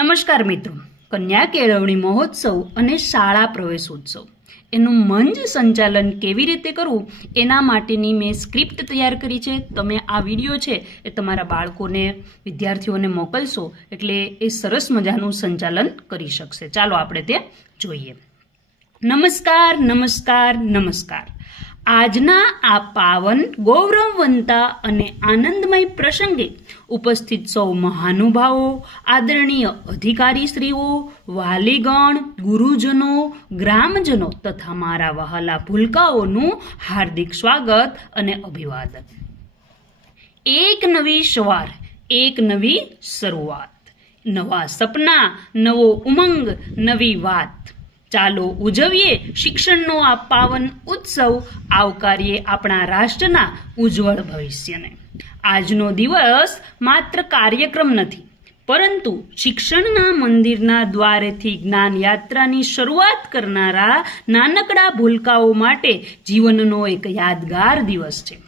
નમસ્કાર મિત્રો, કન્યા કેળવણી મહોત્સવ અને શાળા પ્રવેશોત્સવ એનું મંચ સંચાલન કેવી રીતે કરવું એના માટેની મેં સ્ક્રિપ્ટ તૈયાર કરી છે. તમે આ વિડીયો છે એ તમારા બાળકોને વિદ્યાર્થીઓને મોકલશો એટલે એ સરસ મજાનું સંચાલન કરી શકશે. ચાલો આપણે તે જોઈએ. નમસ્કાર નમસ્કાર નમસ્કાર. આજના આ પાવન ગૌરવવંતા અને આનંદમય પ્રસંગે ઉપસ્થિત સૌ મહાનુભાવો, આદરણીય અધિકારીશ્રીઓ, વાલીગણ, ગુરુજનો, ગ્રામજનો તથા મારા વહાલા ભૂલકાઓનું હાર્દિક સ્વાગત અને અભિવાદન. એક નવી સવાર, એક નવી શરૂઆત, નવા સપના, નવો ઉમંગ, નવી વાત. ચાલો ઉજવીએ શિક્ષણનો આ પાવન ઉત્સવ, આવકારીએ આપણા રાષ્ટ્રના ઉજ્જવળ ભવિષ્યને. આજનો દિવસ માત્ર કાર્યક્રમ નથી, પરંતુ શિક્ષણના મંદિરના દ્વારેથી જ્ઞાન યાત્રાની શરૂઆત કરનારા નાનકડા ભૂલકાઓ માટે જીવનનો એક યાદગાર દિવસ છે.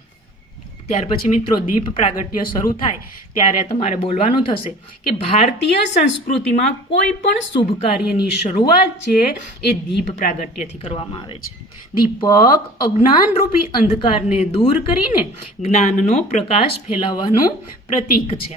ત્યાર પછી મિત્રો દીપ પ્રાગટ્ય શરૂ થાય ત્યારે તમારે બોલવાનું થશે કે ભારતીય સંસ્કૃતિમાં કોઈ પણ શુભ કાર્યની શરૂઆત છે એ દીપ પ્રાગટ્યથી કરવામાં આવે છે. દીપક અજ્ઞાનરૂપી અંધકારને દૂર કરીને જ્ઞાનનો પ્રકાશ ફેલાવવાનું પ્રતીક છે.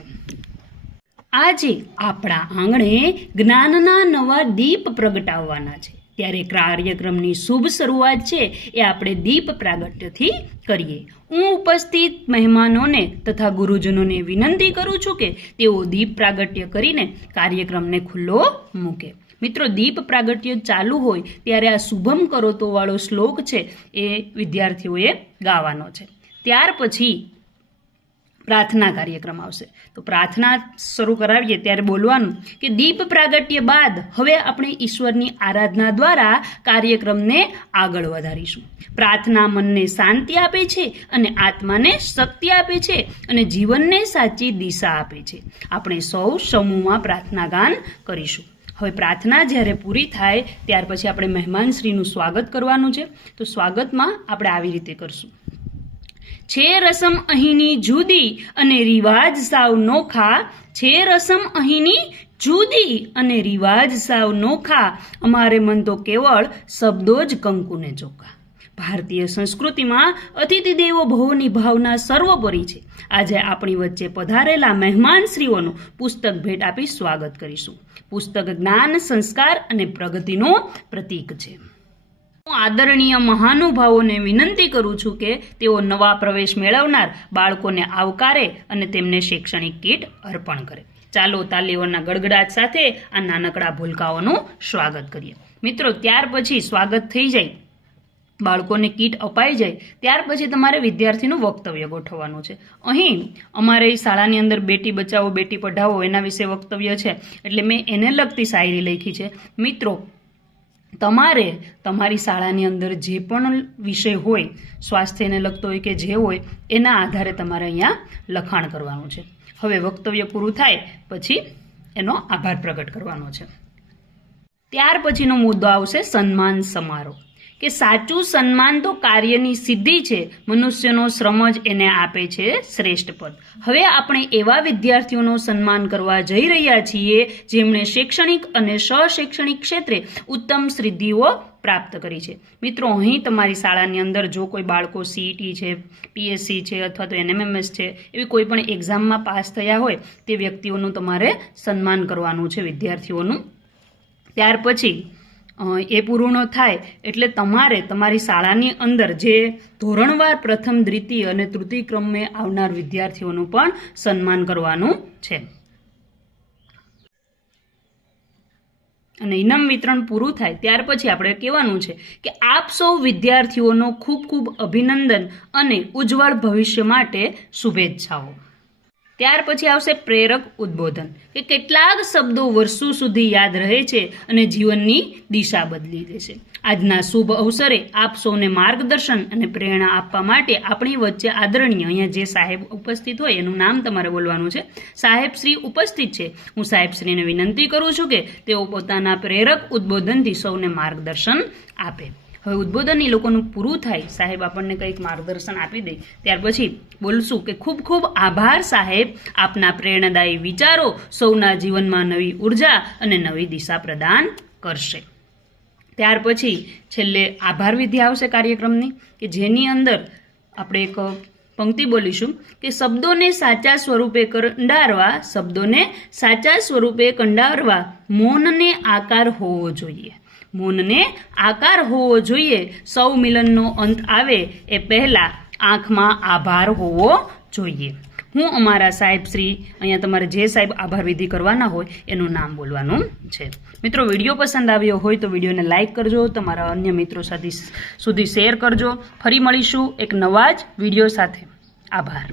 આજે આપણા આંગણે જ્ઞાનના નવા દીપ પ્રગટાવવાના છે, ત્યારે કાર્યક્રમની શુભ શરૂઆત છે એ આપણે દીપ પ્રાગટ્યથી કરીએ. હું ઉપસ્થિત મહેમાનોને તથા ગુરુજનોને વિનંતી કરું છું કે તેઓ દીપ પ્રાગટ્ય કરીને કાર્યક્રમને ખુલ્લો મૂકે. મિત્રો, દીપ પ્રાગટ્ય ચાલુ હોય ત્યારે આ શુભમ કરોતો વાળો શ્લોક છે એ વિદ્યાર્થીઓએ ગાવાનો છે. ત્યાર પછી પ્રાર્થના કાર્યક્રમ આવશે. તો પ્રાર્થના શરૂ કરાવીએ ત્યારે બોલવાનું કે દીપ પ્રાગટ્ય બાદ હવે આપણે ઈશ્વરની આરાધના દ્વારા કાર્યક્રમને આગળ વધારીશું. પ્રાર્થના મનને શાંતિ આપે છે અને આત્માને શક્તિ આપે છે અને જીવનને સાચી દિશા આપે છે. આપણે સૌ સમૂહમાં પ્રાર્થના ગાન કરીશું. હવે પ્રાર્થના જ્યારે પૂરી થાય ત્યાર પછી આપણે મહેમાનશ્રીનું સ્વાગત કરવાનું છે. તો સ્વાગતમાં આપણે આવી રીતે કરશું. છે રસમ અહીંની જુદી અને રિવાજ સાવ નોખા, છે રસમ અહીંની જુદી અને રિવાજ સાવ નોખા, અમારે મન તો કેવળ શબ્દો જ કંકુને ચોખા. ભારતીય સંસ્કૃતિમાં અતિથિ દેવો ભવની ભાવના સર્વોપરી છે. આજે આપણી વચ્ચે પધારેલા મહેમાનશ્રીઓનું પુસ્તક ભેટ આપી સ્વાગત કરીશું. પુસ્તક જ્ઞાન, સંસ્કાર અને પ્રગતિનું પ્રતીક છે. હું આદરણીય મહાનુભાવોને વિનંતી કરું છું કે તેઓ નવા પ્રવેશ મેળવનાર બાળકોને આવકારે અને તેમને શૈક્ષણિક કીટ અર્પણ કરે. ચાલો તાલીઓના ગડગડાટ સાથે આ નાનકડા ભૂલકાઓનું સ્વાગત કરીએ. મિત્રો, ત્યાર પછી સ્વાગત થઈ જાય, બાળકોને કીટ અપાઈ જાય ત્યાર પછી તમારે વિદ્યાર્થીનું વક્તવ્ય ગોઠવવાનું છે. અહીં અમારે શાળાની અંદર બેટી બચાવો બેટી પઢાવો એના વિશે વક્તવ્ય છે, એટલે મેં એને લગતી શાયરી લખી છે. મિત્રો, તમારે તમારી શાળાની અંદર જે પણ વિષય હોય, સ્વાસ્થ્યને લગતો હોય કે જે હોય, એના આધારે તમારે અહીંયા લખાણ કરવાનું છે. હવે વક્તવ્ય પૂરું થાય પછી એનો આભાર પ્રગટ કરવાનો છે. ત્યાર પછીનો મુદ્દો આવશે સન્માન સમારોહ, કે સાચું સન્માન તો કાર્યની સિદ્ધિ છે, મનુષ્યનો શ્રમ જ એને આપે છે શ્રેષ્ઠ પદ. હવે આપણે એવા વિદ્યાર્થીઓનું સન્માન કરવા જઈ રહ્યા છીએ જેમણે શૈક્ષણિક અને શૈક્ષણિક ક્ષેત્રે ઉત્તમ સિદ્ધિઓ પ્રાપ્ત કરી છે. મિત્રો, અહીં તમારી શાળાની અંદર જો કોઈ બાળકો સીઈટી છે, પીએસસી છે અથવા તો એનએમએમએસ છે, એવી કોઈ પણ એક્ઝામમાં પાસ થયા હોય તે વ્યક્તિઓનું તમારે સન્માન કરવાનું છે, વિદ્યાર્થીઓનું. ત્યાર પછી એ પૂર્ણ થાય એટલે તમારે તમારી શાળાની અંદર જે ધોરણવાર પ્રથમ, દ્વિતીય અને તૃતીય ક્રમે આવનાર વિદ્યાર્થીઓનું પણ સન્માન કરવાનું છે. અને ઇનામ વિતરણ પૂરું થાય ત્યાર પછી આપણે કહેવાનું છે કે આપ સૌ વિદ્યાર્થીઓનો ખૂબ ખૂબ અભિનંદન અને ઉજ્જવળ ભવિષ્ય માટે શુભેચ્છાઓ. ત્યાર પછી આવશે પ્રેરક ઉદ્બોધન, કે કેટલાક શબ્દો વર્ષો સુધી યાદ રહે છે અને જીવનની દિશા બદલી દેશે. આજના શુભ અવસરે આપ સૌને માર્ગદર્શન અને પ્રેરણા આપવા માટે આપણી વચ્ચે આદરણીય, અહીંયા જે સાહેબ ઉપસ્થિત હોય એનું નામ તમારે બોલવાનું છે, સાહેબશ્રી ઉપસ્થિત છે. હું સાહેબશ્રીને વિનંતી કરું છું કે તેઓ પોતાના પ્રેરક ઉદ્બોધનથી સૌને માર્ગદર્શન આપે. હવે ઉદ્બોધન એ લોકોનું પૂરું થાય, સાહેબ આપણને કંઈક માર્ગદર્શન આપી દે, ત્યાર પછી બોલશું કે ખૂબ ખૂબ આભાર સાહેબ, આપના પ્રેરણાદાયી વિચારો સૌના જીવનમાં નવી ઉર્જા અને નવી દિશા પ્રદાન કરશે. ત્યાર પછી છેલ્લે આભાર વિધિ આવશે કાર્યક્રમની, કે જેની અંદર આપણે એક પંક્તિ બોલીશું કે શબ્દોને સાચા સ્વરૂપે કંડારવા મૌનને આકાર હોવો જોઈએ. મૌનને આકાર હોવો જોઈએ. સૌ મિલનનો અંત આવે એ પહેલા આંખમાં આભાર હોવો જોઈએ. હું અમારા સાહેબ શ્રી, અહીંયા તમારે જે સાહેબ આભાર વિધિ કરવાના હોય એનું નામ બોલવાનું છે. મિત્રો, વિડીયો પસંદ આવ્યો હોય તો વિડીયોને લાઇક કરજો, તમારા અન્ય મિત્રો સુધી શેર કરજો. ફરી મળીશું એક નવા જ વિડીયો સાથે. આભાર.